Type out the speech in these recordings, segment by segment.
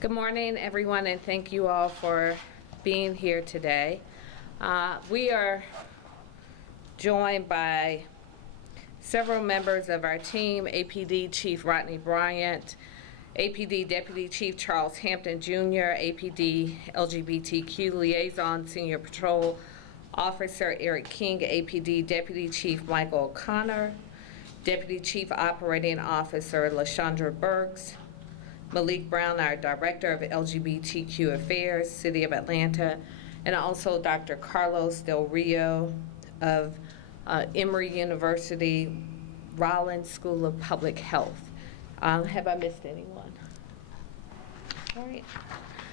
Good morning, everyone, and thank you all for being here today. We are joined by several members of our team: APD Chief Rodney Bryant, APD Deputy Chief Charles Hampton Jr., APD LGBTQ Liaison Senior Patrol Officer Eric King, APD Deputy Chief Michael O'Connor, Deputy Chief Operating Officer LaShondra Burks, Malik Brown, our Director of LGBTQ Affairs, City of Atlanta, and also Dr. Carlos Del Rio of Emory University, Rollins School of Public Health. Have I missed anyone? All right.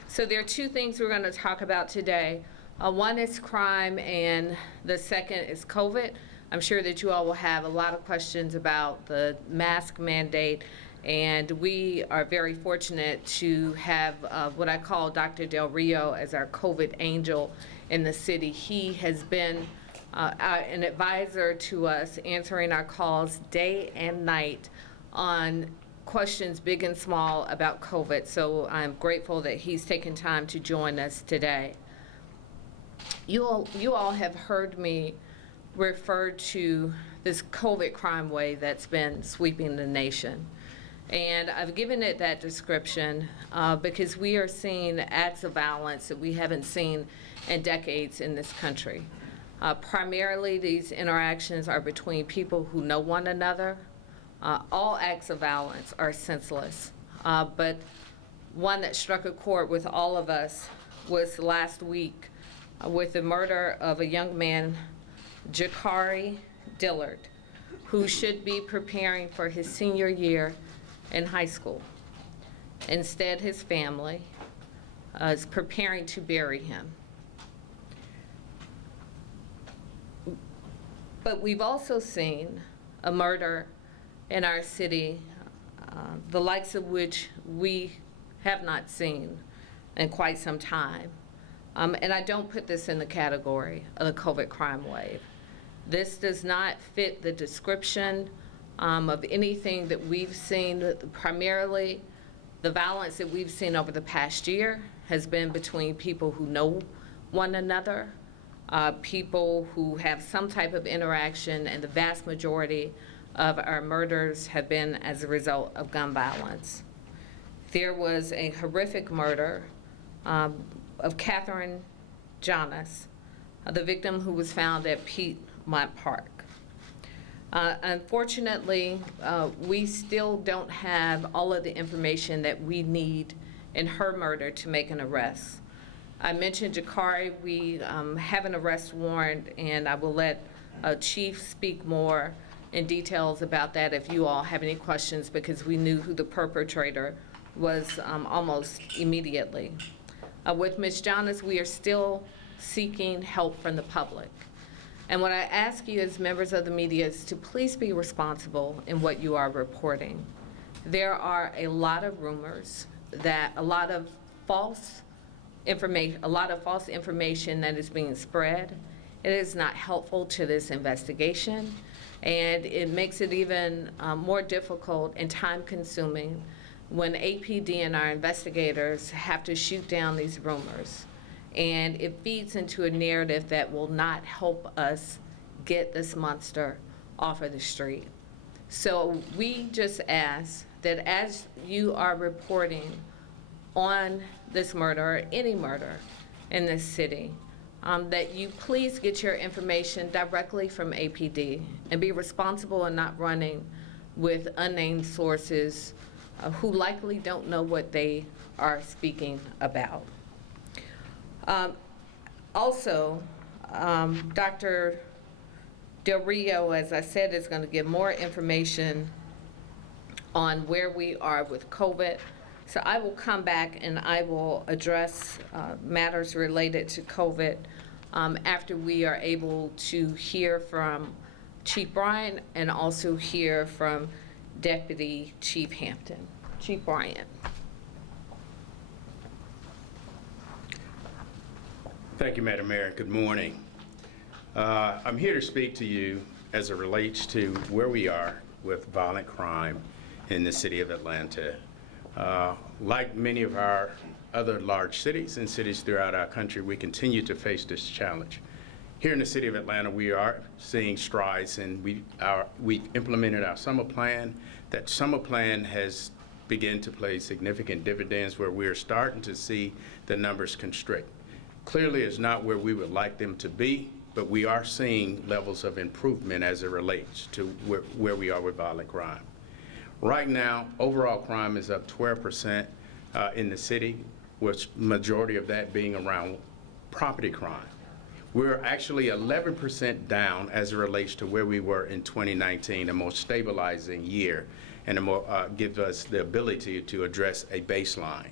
So there are two things we're going to talk about today. One is crime, and the second is COVID. I'm sure that you all will have a lot of questions about the mask mandate, and we are very fortunate to have what I call Dr. Del Rio as our COVID angel in the city. He has been an advisor to us, answering our calls day and night on questions big and small about COVID. So I'm grateful that he's taken time to join us today. You all have heard me refer to this COVID crime wave that's been sweeping the nation. And I've given it that description because we are seeing acts of violence that we haven't seen in decades in this country. Primarily, these interactions are between people who know one another. All acts of violence are senseless, but one that struck a chord with all of us was last week with the murder of a young man, Jakari Dillard, who should be preparing for his senior year in high school. Instead, his family is preparing to bury him. But we've also seen a murder in our city, the likes of which we have not seen in quite some time. And I don't put this in the category of the COVID crime wave. This does not fit the description of anything that we've seen. Primarily, the violence that we've seen over the past year has been between people who know one another, people who have some type of interaction, and the vast majority of our murders have been as a result of gun violence. There was a horrific murder of Katherine Janness, the victim who was found at Piedmont Park. Unfortunately, we still don't have all of the information that we need in her murder to make an arrest. I mentioned Jakari. We have an arrest warrant, and I will let Chief speak more in details about that if you all have any questions, because we knew who the perpetrator was almost immediately. With Ms. Janness, we are still seeking help from the public. And what I ask you as members of the media is to please be responsible in what you are reporting. There are a lot of rumors, that a lot of false information that is being spread. It is not helpful to this investigation, and it makes it even more difficult and time-consuming when APD and our investigators have to shoot down these rumors. And it feeds into a narrative that will not help us get this monster off of the street. So we just ask that as you are reporting on this murder or any murder in this city, that you please get your information directly from APD and be responsible in not running with unnamed sources who likely don't know what they are speaking about. Also, Dr. Del Rio, as I said, is going to give more information on where we are with COVID. So I will come back and I will address matters related to COVID after we are able to hear from Chief Bryant and also hear from Deputy Chief Hampton. Chief Bryant. Thank you, Madam Mayor. Good morning. I'm here to speak to you as it relates to where we are with violent crime in the city of Atlanta. Like many of our other large cities and cities throughout our country, we continue to face this challenge. Here in the city of Atlanta, we are seeing strides, and we implemented our summer plan. That summer plan has begun to play significant dividends where we're starting to see the numbers constrict. Clearly, it's not where we would like them to be, but we are seeing levels of improvement as it relates to where we are with violent crime. Right now, overall crime is up 12% in the city, with majority of that being around property crime. We're actually 11% down as it relates to where we were in 2019, a more stabilizing year, and gives us the ability to address a baseline.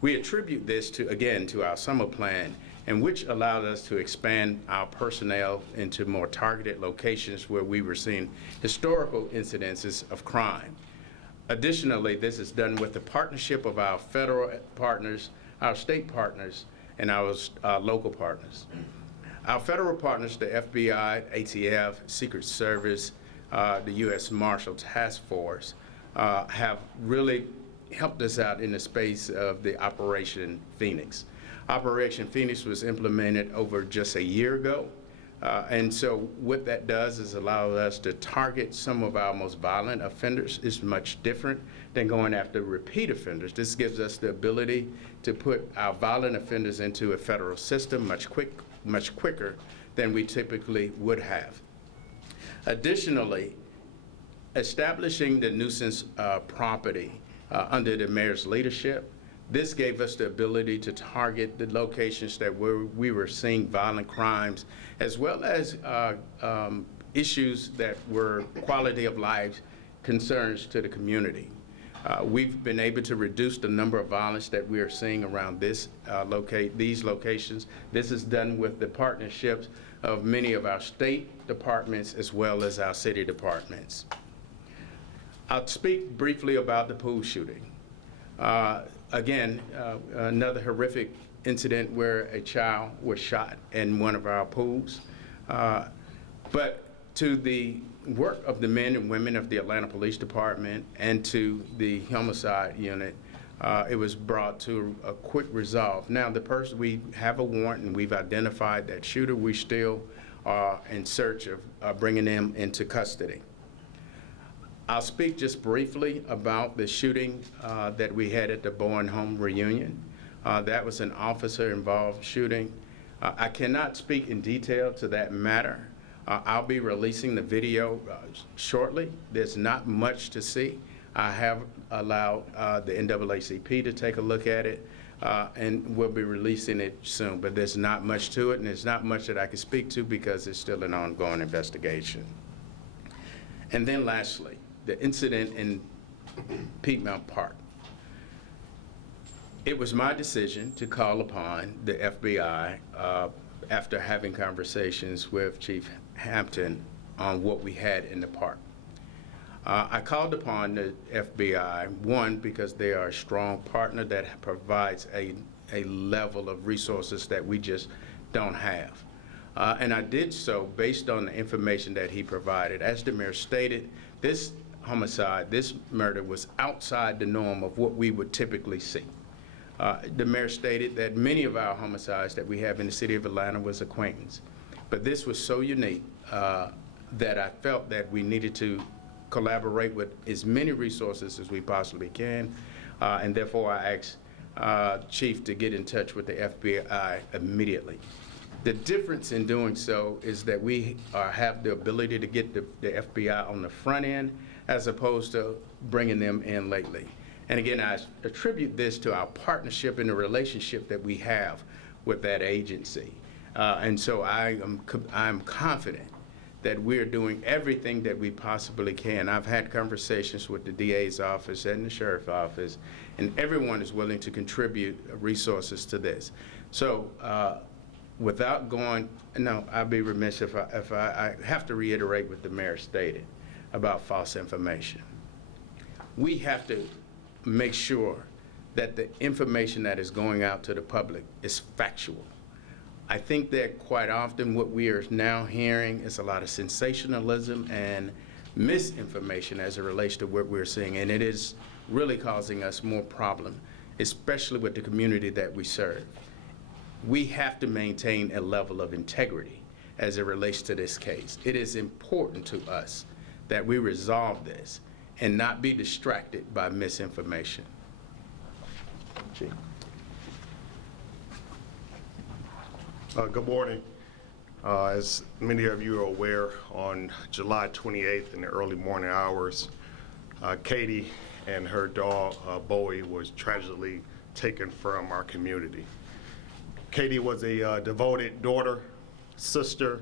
We attribute this to our summer plan, and which allowed us to expand our personnel into more targeted locations where we were seeing historical incidences of crime. Additionally, this is done with the partnership of our federal partners, our state partners, and our local partners. Our federal partners, the FBI, ATF, Secret Service, the U.S. Marshal Task Force, have really helped us out in the space of the Operation Phoenix. Operation Phoenix was implemented over just a year ago. And so what that does is allow us to target some of our most violent offenders. It's much different than going after repeat offenders. This gives us the ability to put our violent offenders into a federal system much quicker than we typically would have. Additionally, establishing the nuisance property under the mayor's leadership, this gave us the ability to target the locations that we were seeing violent crimes, as well as issues that were quality of life concerns to the community. We've been able to reduce the number of violence that we are seeing around these locations. This is done with the partnerships of many of our state departments as well as our city departments. I'll speak briefly about the pool shooting. Again, another horrific incident where a child was shot in one of our pools. But to the work of the men and women of the Atlanta Police Department and to the homicide unit, it was brought to a quick resolve. Now, we have a warrant and we've identified that shooter. We still are in search of bringing them into custody. I'll speak just briefly about the shooting that we had at the Bowie home reunion. That was an officer-involved shooting. I cannot speak in detail to that matter. I'll be releasing the video shortly. There's not much to see. I have allowed the NAACP to take a look at it, and we'll be releasing it soon. But there's not much to it, and there's not much that I can speak to because it's still an ongoing investigation. And then lastly, the incident in Piedmont Park. It was my decision to call upon the FBI after having conversations with Chief Hampton on what we had in the park. I called upon the FBI, one, because they are a strong partner that provides a level of resources that we just don't have. And I did so based on the information that he provided. As the mayor stated, this homicide, this murder was outside the norm of what we would typically see. The mayor stated that many of our homicides that we have in the city of Atlanta was acquaintance. But this was so unique that I felt that we needed to collaborate with as many resources as we possibly can. And therefore I asked Chief to get in touch with the FBI immediately. The difference in doing so is that we have the ability to get the FBI on the front end as opposed to bringing them in lately. And again, I attribute this to our partnership and the relationship that we have with that agency. And so I'm confident that we're doing everything that we possibly can. I've had conversations with the DA's office and the sheriff's office, and everyone is willing to contribute resources to this. So without going, no, I'd be remiss if I have to reiterate what the mayor stated about false information. We have to make sure that the information that is going out to the public is factual. I think that quite often what we are now hearing is a lot of sensationalism and misinformation as it relates to what we're seeing, and it is really causing us more problem, especially with the community that we serve. We have to maintain a level of integrity as it relates to this case. It is important to us that we resolve this and not be distracted by misinformation. Chief. Good morning. As many of you are aware, on July 28th in the early morning hours, Katie and her dog, Bowie, was tragically taken from our community. Katie was a devoted daughter, sister,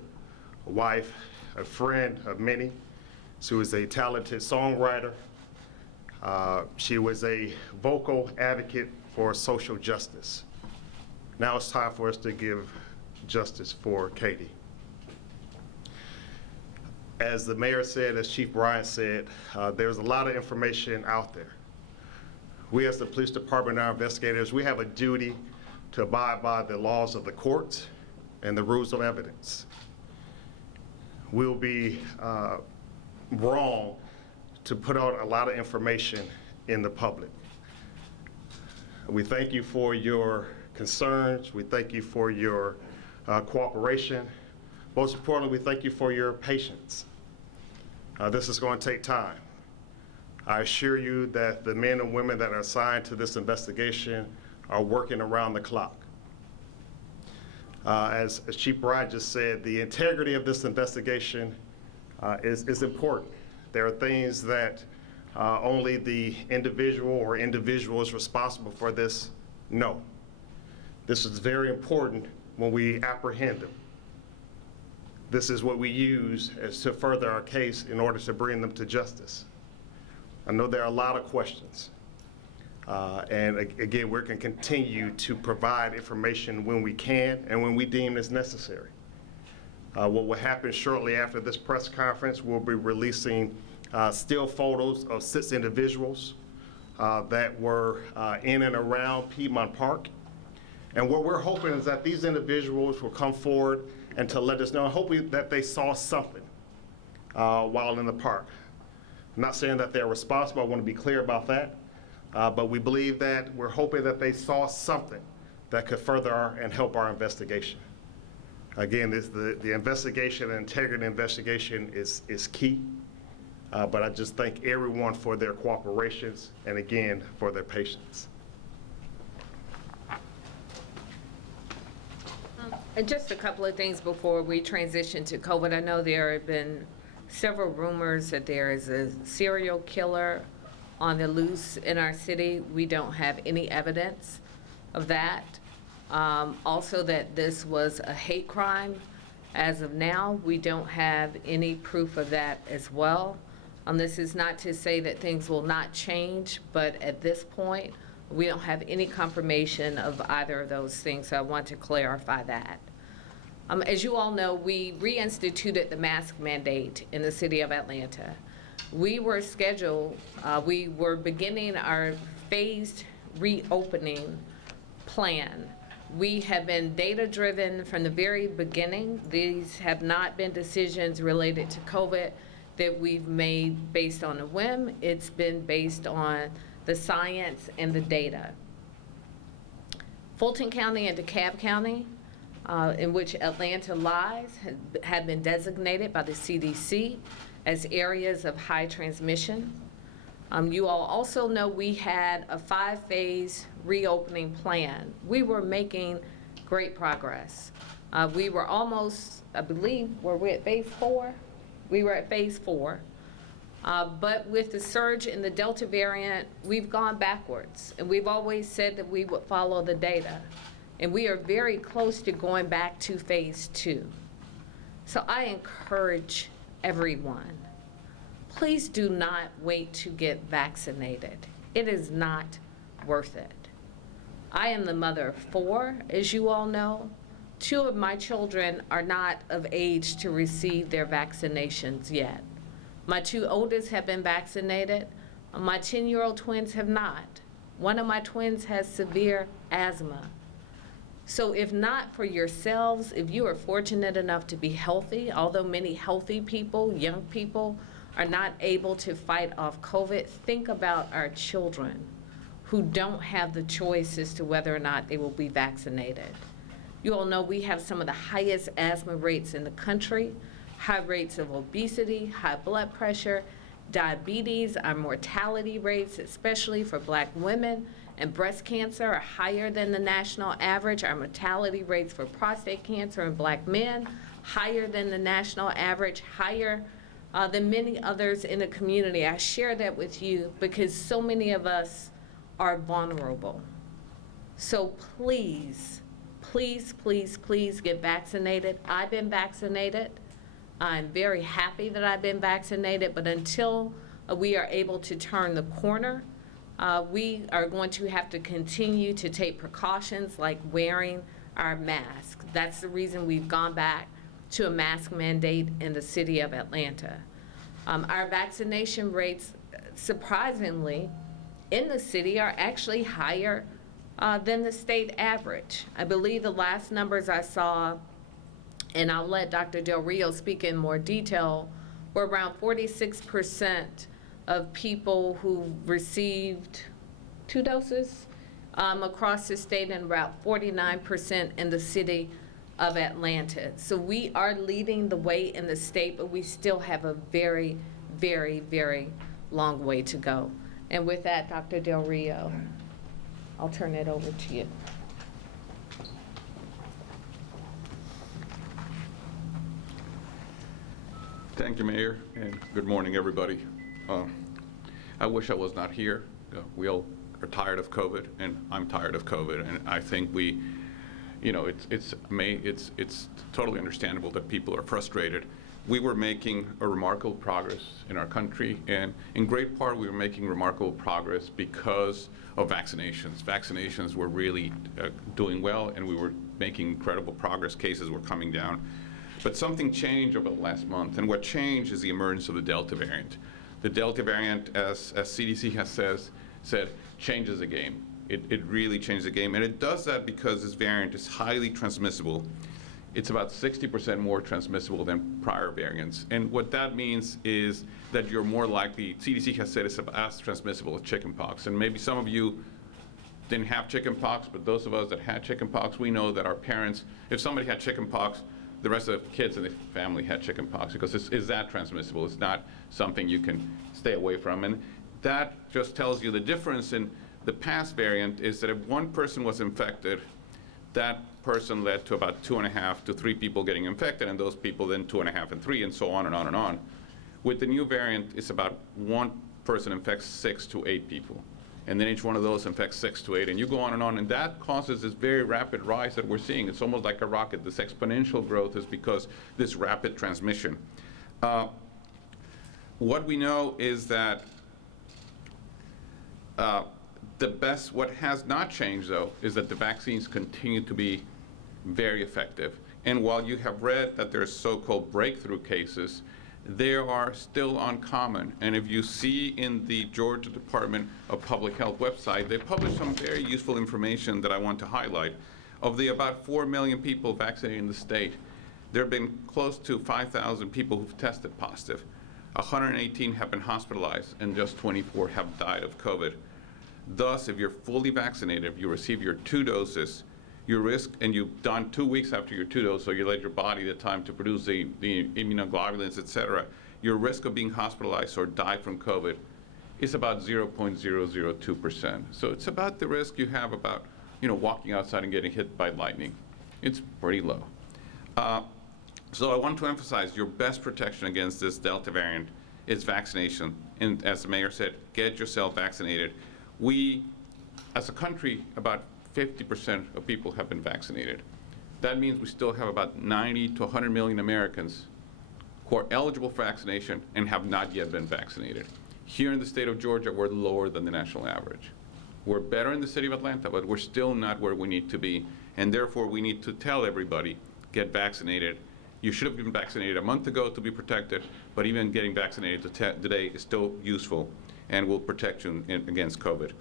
a wife, a friend of many. She was a talented songwriter. She was a vocal advocate for social justice. Now it's time for us to give justice for Katie. As the mayor said, as Chief Bryant said, there's a lot of information out there. We as the police department and our investigators, we have a duty to abide by the laws of the courts and the rules of evidence. We'll be wrong to put out a lot of information in the public. We thank you for your concerns. We thank you for your cooperation. Most importantly, we thank you for your patience. This is going to take time. I assure you that the men and women that are assigned to this investigation are working around the clock. As Chief Bryant just said, the integrity of this investigation is important. There are things that only the individual or individuals responsible for this know. This is very important when we apprehend them. This is what we use as to further our case in order to bring them to justice. I know there are a lot of questions. And again, we're going to continue to provide information when we can and when we deem is necessary. What will happen shortly after this press conference, we'll be releasing still photos of 6 individuals that were in and around Piedmont Park. And what we're hoping is that these individuals will come forward and to let us know, hopefully that they saw something while in the park. I'm not saying that they're responsible, I want to be clear about that. But we believe that we're hoping that they saw something that could further and help our investigation. Again, the investigation and integrity investigation is key. But I just thank everyone for their cooperations and again, for their patience. And just a couple of things before we transition to COVID. I know there have been several rumors that there is a serial killer on the loose in our city. We don't have any evidence of that. Also that this was a hate crime. As of now, we don't have any proof of that as well. This is not to say that things will not change, but at this point, we don't have any confirmation of either of those things, so I want to clarify that. As you all know, we reinstituted the mask mandate in the city of Atlanta. We were scheduled, we were beginning our phased reopening plan. We have been data-driven from the very beginning. These have not been decisions related to COVID that we've made based on a whim. It's been based on the science and the data. Fulton County and DeKalb County, in which Atlanta lies, have been designated by the CDC as areas of high transmission. You all also know we had a 5-phase reopening plan. We were making great progress. We were almost, I believe, were we at phase 4? We were at phase 4. But with the surge in the Delta variant, we've gone backwards. And we've always said that we would follow the data. And we are very close to going back to phase 2. So I encourage everyone, please do not wait to get vaccinated. It is not worth it. I am the mother of 4, as you all know. 2 of my children are not of age to receive their vaccinations yet. My 2 oldest have been vaccinated. My 10-year-old twins have not. One of my twins has severe asthma. So if not for yourselves, if you are fortunate enough to be healthy, although many healthy people, young people, are not able to fight off COVID, think about our children who don't have the choice as to whether or not they will be vaccinated. You all know we have some of the highest asthma rates in the country, high rates of obesity, high blood pressure, diabetes. Our mortality rates, especially for Black women and breast cancer, are higher than the national average. Our mortality rates for prostate cancer in Black men, higher than the national average, higher than many others in the community. I share that with you because so many of us are vulnerable. So please, please, please, please get vaccinated. I've been vaccinated. I'm very happy that I've been vaccinated, but until we are able to turn the corner, we are going to have to continue to take precautions like wearing our mask. That's the reason we've gone back to a mask mandate in the city of Atlanta. Our vaccination rates, surprisingly, in the city are actually higher than the state average. I believe the last numbers I saw, and I'll let Dr. Del Rio speak in more detail, were around 46% of people who received 2 doses across the state, and about 49% in the city of Atlanta. So we are leading the way in the state, but we still have a very, very, very long way to go. And with that, Dr. Del Rio, I'll turn it over to you. Thank you, Mayor, and good morning, everybody. I wish I was not here. We all are tired of COVID, and I'm tired of COVID, and I think it's totally understandable that people are frustrated. We were making a remarkable progress in our country, and in great part we were making remarkable progress because of vaccinations. Vaccinations were really doing well, and we were making incredible progress. Cases were coming down. But something changed over the last month, and what changed is the emergence of the Delta variant. The Delta variant, as CDC has said, changes the game. It really changes the game, and it does that because this variant is highly transmissible. It's about 60% more transmissible than prior variants. And what that means is that you're more likely, CDC has said it's as transmissible as chickenpox. And maybe some of you didn't have chickenpox, but those of us that had chickenpox, we know that our parents, if somebody had chickenpox, the rest of the kids in the family had chickenpox because it's that transmissible. It's not something you can stay away from. And that just tells you the difference in the past variant is that if one person was infected, that person led to about 2.5 to 3 people getting infected, and those people then 2.5 and 3, and so on and on and on. With the new variant, it's about one person infects 6 to 8 people, and then each one of those infects 6 to 8, and you go on, and that causes this very rapid rise that we're seeing. It's almost like a rocket. This exponential growth is because this rapid transmission. What we know is that what has not changed, though, is that the vaccines continue to be very effective. And while you have read that there's so-called breakthrough cases, they are still uncommon. And if you see in the Georgia Department of Public Health website, they publish some very useful information that I want to highlight. Of the about 4 million people vaccinated in the state, there have been close to 5,000 people who've tested positive. 118 have been hospitalized, and just 24 have died of COVID. Thus, if you're fully vaccinated, if you receive your 2 doses, your risk, and you've done 2 weeks after your 2 doses, so you let your body the time to produce the immunoglobulins, et cetera, your risk of being hospitalized or die from COVID is about 0.002%. So it's about the risk you have about walking outside and getting hit by lightning. It's pretty low. So I want to emphasize your best protection against this Delta variant is vaccination. And as the mayor said, get yourself vaccinated. We, as a country, about 50% of people have been vaccinated. That means we still have about 90 to 100 million Americans who are eligible for vaccination and have not yet been vaccinated. Here in the state of Georgia, we're lower than the national average. We're better in the city of Atlanta, but we're still not where we need to be. And therefore, we need to tell everybody, get vaccinated. You should have been vaccinated a month ago to be protected, but even getting vaccinated today is still useful and will protect you against COVID.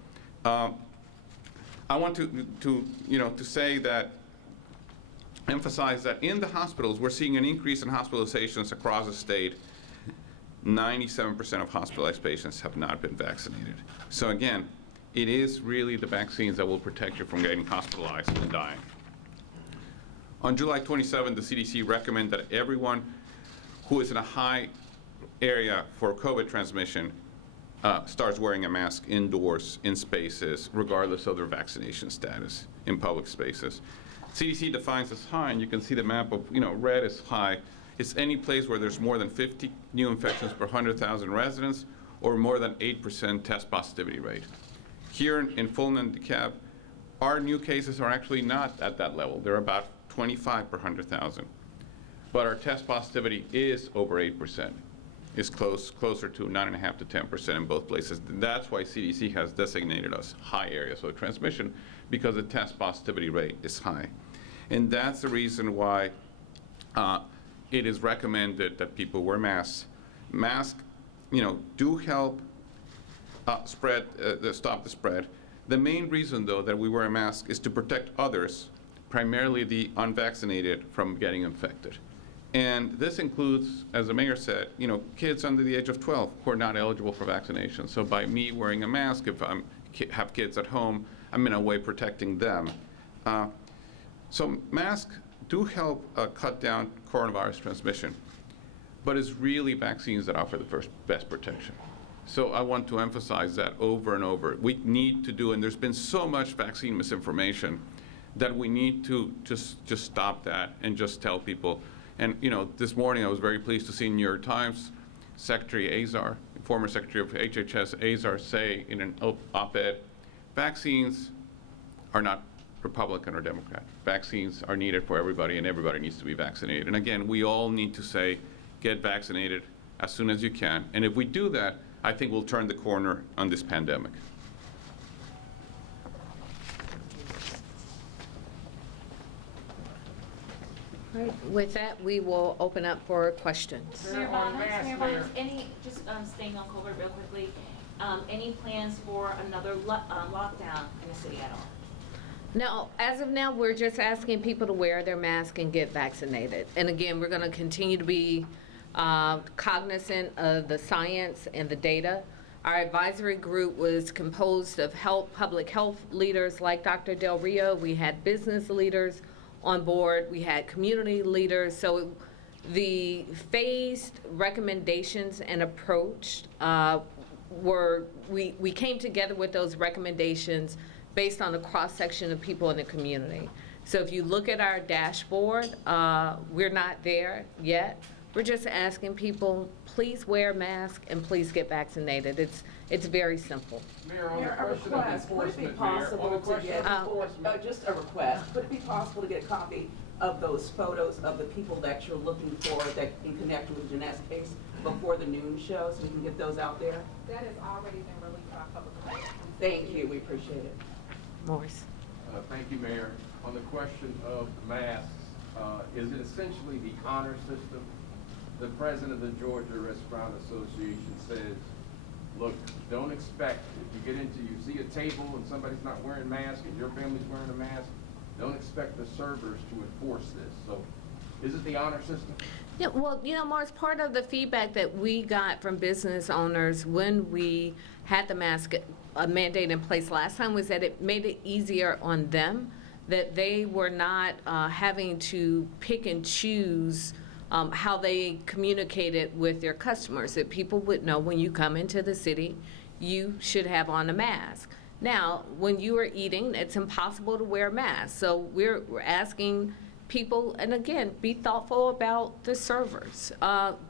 I want to say that, emphasize that in the hospitals, we're seeing an increase in hospitalizations across the state. 97% of hospitalized patients have not been vaccinated. So again, it is really the vaccines that will protect you from getting hospitalized and dying. On July 27, the CDC recommended that everyone who is in a high area for COVID transmission starts wearing a mask indoors in spaces, regardless of their vaccination status in public spaces. CDC defines as high, and you can see the map of, red is high. It's any place where there's more than 50 new infections per 100,000 residents or more than 8% test positivity rate. Here in Fulton and DeKalb, our new cases are actually not at that level. They're about 25 per 100,000. But our test positivity is over 8%. It's closer to 9.5 to 10% in both places. That's why CDC has designated us high areas of transmission, because the test positivity rate is high. And that's the reason why it is recommended that people wear masks. Masks, do help stop the spread. The main reason, though, that we wear a mask is to protect others, primarily the unvaccinated, from getting infected. And this includes, as the mayor said, kids under the age of 12 who are not eligible for vaccination. So by me wearing a mask, if I have kids at home, I'm in a way protecting them. So masks do help cut down coronavirus transmission, but it's really vaccines that offer the best protection. So I want to emphasize that over and over. We need to do, and there's been so much vaccine misinformation, that we need to just stop that and just tell people. And this morning I was very pleased to see in New York Times, Secretary Azar, former Secretary of HHS Azar, say in an op-ed, vaccines are not Republican or Democrat. Vaccines are needed for everybody, and everybody needs to be vaccinated. And again, we all need to say, get vaccinated as soon as you can. And if we do that, I think we'll turn the corner on this pandemic. All right, with that, we will open up for questions. Mayor Bottoms, staying on COVID real quickly, any plans for another lockdown in the city at all? No, as of now, we're just asking people to wear their mask and get vaccinated. And again, we're going to continue to be cognizant of the science and the data. Our advisory group was composed of public health leaders like Dr. Del Rio. We had business leaders on board. We had community leaders. So the phased recommendations and approach we came together with those recommendations based on a cross-section of people in the community. So if you look at our dashboard, we're not there yet. We're just asking people, please wear a mask and please get vaccinated. It's very simple. Mayor, on the question of enforcement, Just a request, would it be possible to get a copy of those photos of the people that you're looking for that can connect with the Janness case before the noon show, so we can get those out there? That has already been released to our public domain. Thank you, we appreciate it. Morris. Thank you, Mayor. On the question of masks, is it essentially the honor system? The president of the Georgia Restaurant Association says, look, don't expect, if you see a table and somebody's not wearing a mask and your family's wearing a mask, don't expect the servers to enforce this. So is it the honor system? Yeah, well, Morris, part of the feedback that we got from business owners when we had the mask mandate in place last time was that it made it easier on them, that they were not having to pick and choose how they communicated with their customers, that people would know when you come into the city, you should have on a mask. Now, when you are eating, it's impossible to wear a mask. So we're asking people, and again, be thoughtful about the servers.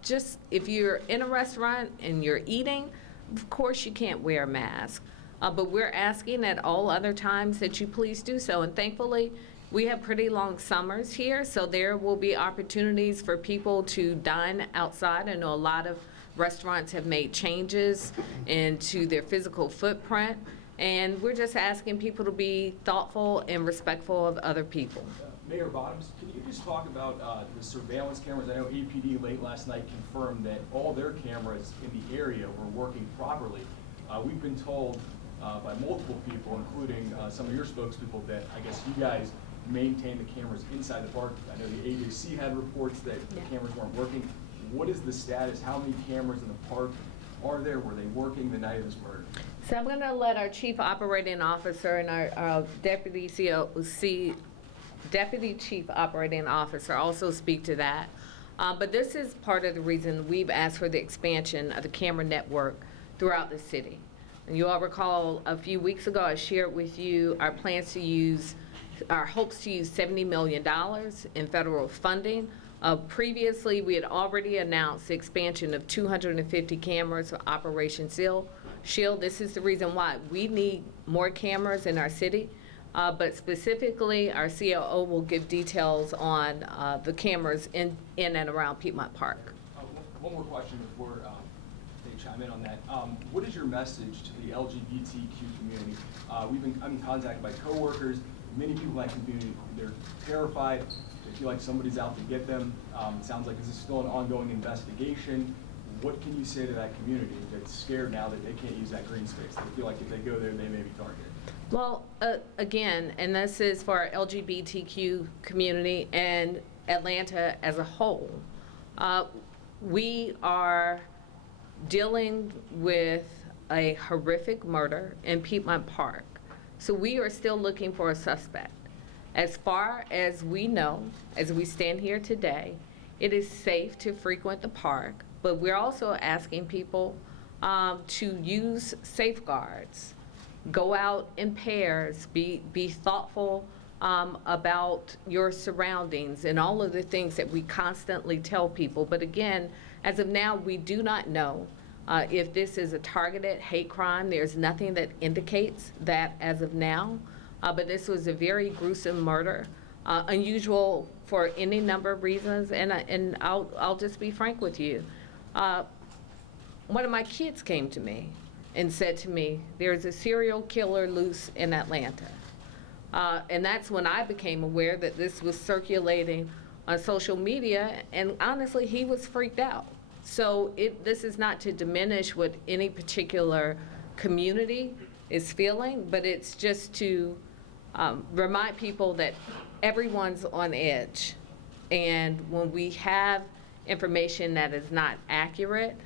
Just if you're in a restaurant and you're eating, of course you can't wear a mask. But we're asking at all other times that you please do so. And thankfully, we have pretty long summers here, so there will be opportunities for people to dine outside. I know a lot of restaurants have made changes into their physical footprint, and we're just asking people to be thoughtful and respectful of other people. Mayor Bottoms, can you just talk about the surveillance cameras? I know APD late last night confirmed that all their cameras in the area were working properly. We've been told by multiple people, including some of your spokespeople, that I guess you guys maintain the cameras inside the park. I know the AJC had reports that the cameras weren't working. What is the status? How many cameras in the park are there? Were they working the night of this murder? So I'm going to let our Chief Operating Officer and our Deputy Deputy Chief Operating Officer also speak to that. But this is part of the reason we've asked for the expansion of the camera network throughout the city. And you all recall a few weeks ago I shared with you our plans to use, our hopes to use $70 million in federal funding. Previously, we had already announced the expansion of 250 cameras for Operation Shield. This is the reason why we need more cameras in our city. But specifically, our COO will give details on the cameras in and around Piedmont Park. One more question before they chime in on that. What is your message to the LGBTQ community? I'm contacted by coworkers, many people in that community. They're terrified. They feel like somebody's out to get them. It sounds like this is still an ongoing investigation. What can you say to that community that's scared now that they can't use that green space? They feel like if they go there, they may be targeted. Well, again, and this is for our LGBTQ community and Atlanta as a whole, we are dealing with a horrific murder in Piedmont Park. So we are still looking for a suspect. As far as we know, as we stand here today, it is safe to frequent the park, but we're also asking people to use safeguards. Go out in pairs, be thoughtful about your surroundings and all of the things that we constantly tell people. But again, as of now, we do not know if this is a targeted hate crime. There's nothing that indicates that as of now. But this was a very gruesome murder, unusual for any number of reasons. And I'll just be frank with you. One of my kids came to me and said to me, there's a serial killer loose in Atlanta. And that's when I became aware that this was circulating on social media, and honestly, he was freaked out. So this is not to diminish what any particular community is feeling, but it's just to remind people that everyone's on edge. And when we have information that is not accurate,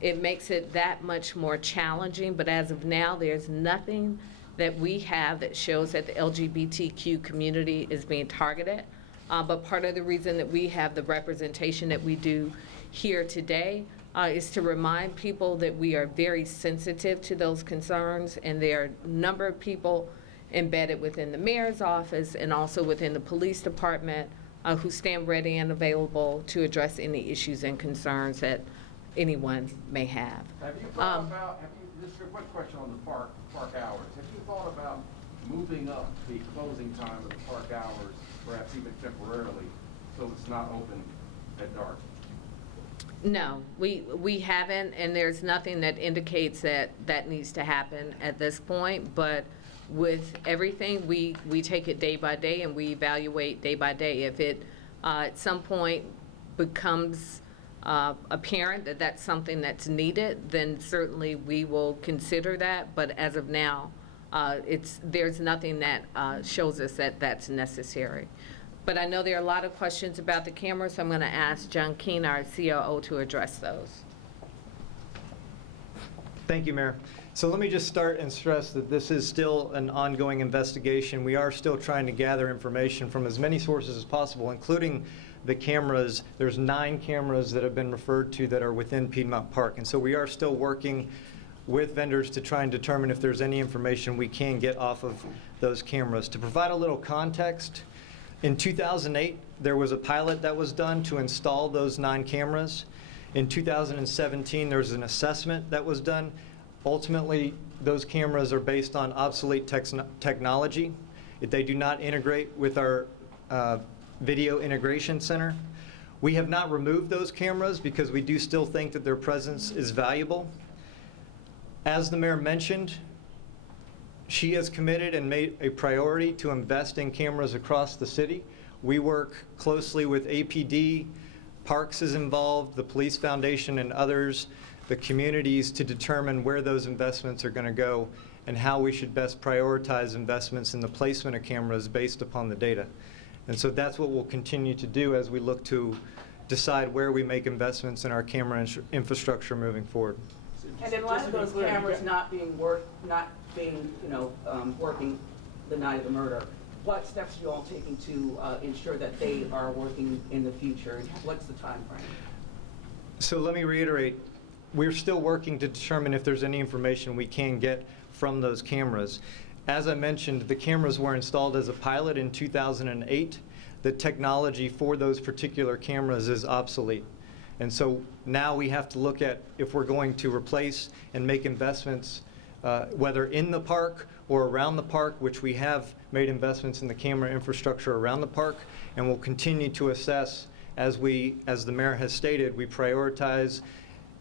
it makes it that much more challenging. But as of now, there's nothing that we have that shows that the LGBTQ community is being targeted. But part of the reason that we have the representation that we do here today is to remind people that we are very sensitive to those concerns, and there are a number of people embedded within the mayor's office and also within the police department who stand ready and available to address any issues and concerns that anyone may have. Have you thought about, this is a quick question on the park hours. Have you thought about moving up the closing time of the park hours, perhaps even temporarily, so it's not open at dark? No, we haven't, and there's nothing that indicates that that needs to happen at this point. But with everything, we take it day by day and we evaluate day by day. If it at some point becomes apparent that that's something that's needed, then certainly we will consider that. But as of now, there's nothing that shows us that that's necessary. But I know there are a lot of questions about the cameras, so I'm going to ask John Keene, our COO, to address those. Thank you, Mayor. So let me just start and stress that this is still an ongoing investigation. We are still trying to gather information from as many sources as possible, including the cameras. There's 9 cameras that have been referred to that are within Piedmont Park. And so we are still working with vendors to try and determine if there's any information we can get off of those cameras. To provide a little context, in 2008, there was a pilot that was done to install those 9 cameras. In 2017, there was an assessment that was done. Ultimately, those cameras are based on obsolete technology. They do not integrate with our video integration center. We have not removed those cameras because we do still think that their presence is valuable. As the mayor mentioned, she has committed and made a priority to invest in cameras across the city. We work closely with APD, Parks is involved, the Police Foundation and others, the communities, to determine where those investments are going to go and how we should best prioritize investments in the placement of cameras based upon the data. And so that's what we'll continue to do as we look to decide where we make investments in our camera infrastructure moving forward. And in light of those cameras not being, working the night of the murder, what steps are you all taking to ensure that they are working in the future? And what's the time frame? So let me reiterate, we're still working to determine if there's any information we can get from those cameras. As I mentioned, the cameras were installed as a pilot in 2008. The technology for those particular cameras is obsolete. And so now we have to look at if we're going to replace and make investments, whether in the park or around the park, which we have made investments in the camera infrastructure around the park, and we'll continue to assess as the mayor has stated, we prioritize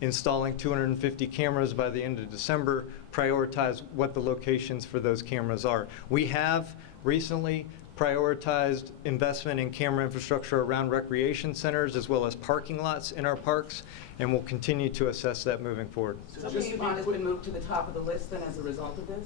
installing 250 cameras by the end of December, prioritize what the locations for those cameras are. We have recently prioritized investment in camera infrastructure around recreation centers as well as parking lots in our parks, and we'll continue to assess that moving forward. So Piedmont has been moved to the top of the list then as a result of this?